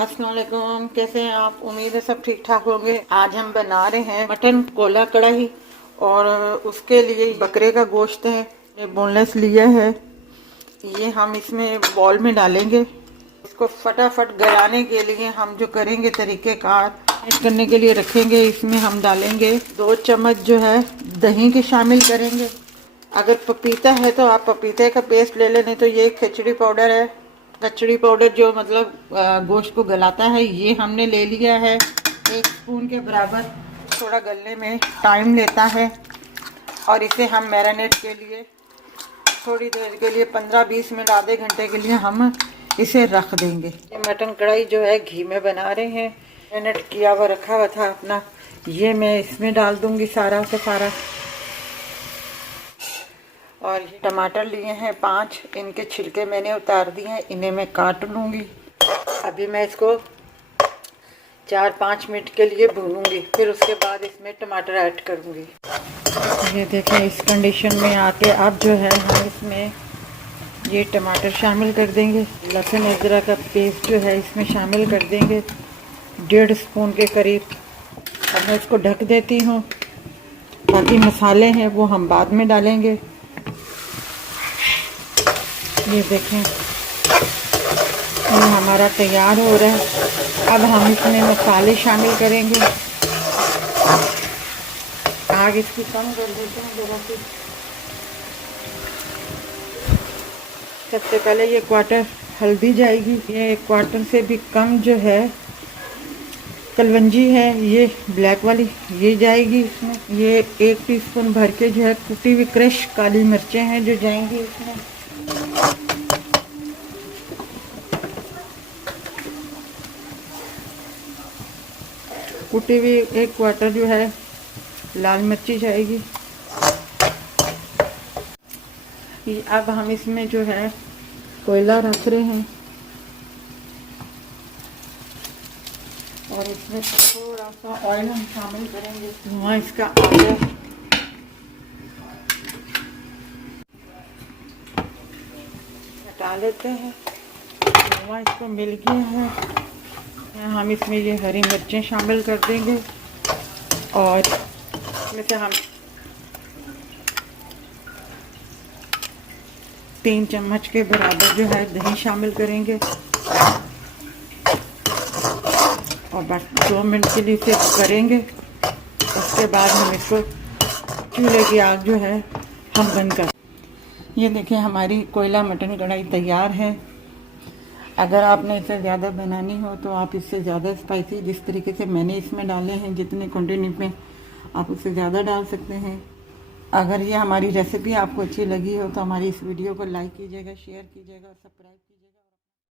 अस्सलाम वालेकुम, कैसे हैं आप? उम्मीद है सब ठीक ठाक होंगे। आज हम बना रहे हैं मटन कोला कढ़ाई और उसके लिए बकरे का गोश्त है, ये बोनलेस लिया है। ये हम इसमें बॉल में डालेंगे। इसको फटाफट गलाने के लिए हम जो करेंगे तरीक़ेकार करने के लिए रखेंगे। इसमें हम डालेंगे 2 चम्मच जो है दही के शामिल करेंगे। अगर पपीता है तो आप पपीते का पेस्ट ले लें, नहीं तो ये खिचड़ी पाउडर है, कचड़ी पाउडर जो मतलब गोश्त को गलाता है, ये हमने ले लिया है 1 स्पून के बराबर। थोड़ा गलने में टाइम लेता है और इसे हम मैरिनेट के लिए थोड़ी देर के लिए 15-20 मिनट आधे घंटे के लिए हम इसे रख देंगे। ये मटन कढ़ाई जो है घी में बना रहे हैं, मैरिनेट किया हुआ रखा हुआ था अपना, ये मैं इसमें डाल दूंगी सारा से सारा। और ये टमाटर लिए हैं 5, इनके छिलके मैंने उतार दिए हैं, इन्हें मैं काट लूँगी। अभी मैं इसको 4-5 मिनट के लिए भूनूंगी, फिर उसके बाद इसमें टमाटर ऐड करूँगी। ये देखें, इस कंडीशन में आके अब जो है हम इसमें ये टमाटर शामिल कर देंगे। लहसुन अदरक का पेस्ट जो है इसमें शामिल कर देंगे 1.5 स्पून के करीब। अब मैं इसको ढक देती हूँ, बाकी मसाले हैं वो हम बाद में डालेंगे। ये देखें, ये हमारा तैयार हो रहा है। अब हम इसमें मसाले शामिल करेंगे। आग इसकी कम कर देते हैं ज़रा सी। सबसे पहले ये क्वार्टर हल्दी जाएगी, ये 1 क्वार्टर से भी कम जो है कलवंजी है, ये ब्लैक वाली, ये जाएगी इसमें। ये 1 टीस्पून भर के जो है कुटी हुई क्रश काली मिर्चें हैं जो जाएंगी इसमें। कुटी हुई 1 क्वार्टर जो है लाल मिर्ची जाएगी। अब हम इसमें जो है कोयला रख रहे हैं और इसमें थोड़ा सा ऑयल हम शामिल करेंगे। धुआं इसका आ गया, हटा लेते हैं। धुआं इसको मिल गया है। हम इसमें ये हरी मिर्चें शामिल कर देंगे और इसमें से हम 3 चम्मच के बराबर जो है दही शामिल करेंगे और बस 2 मिनट के लिए इसे करेंगे। उसके बाद हम इसको चूल्हे की आग जो है हम बंद कर। ये देखिए, हमारी कोयला मटन कढ़ाई तैयार है। अगर आपने इसे ज़्यादा बनानी हो तो आप इससे ज़्यादा स्पाइसी, जिस तरीके से मैंने इसमें डाले हैं, जितने क्वांटिटी में आप उससे ज़्यादा डाल सकते हैं। अगर ये हमारी रेसिपी आपको अच्छी लगी हो तो हमारी इस वीडियो को लाइक कीजिएगा, शेयर कीजिएगा और सब्सक्राइब कीजिएगा।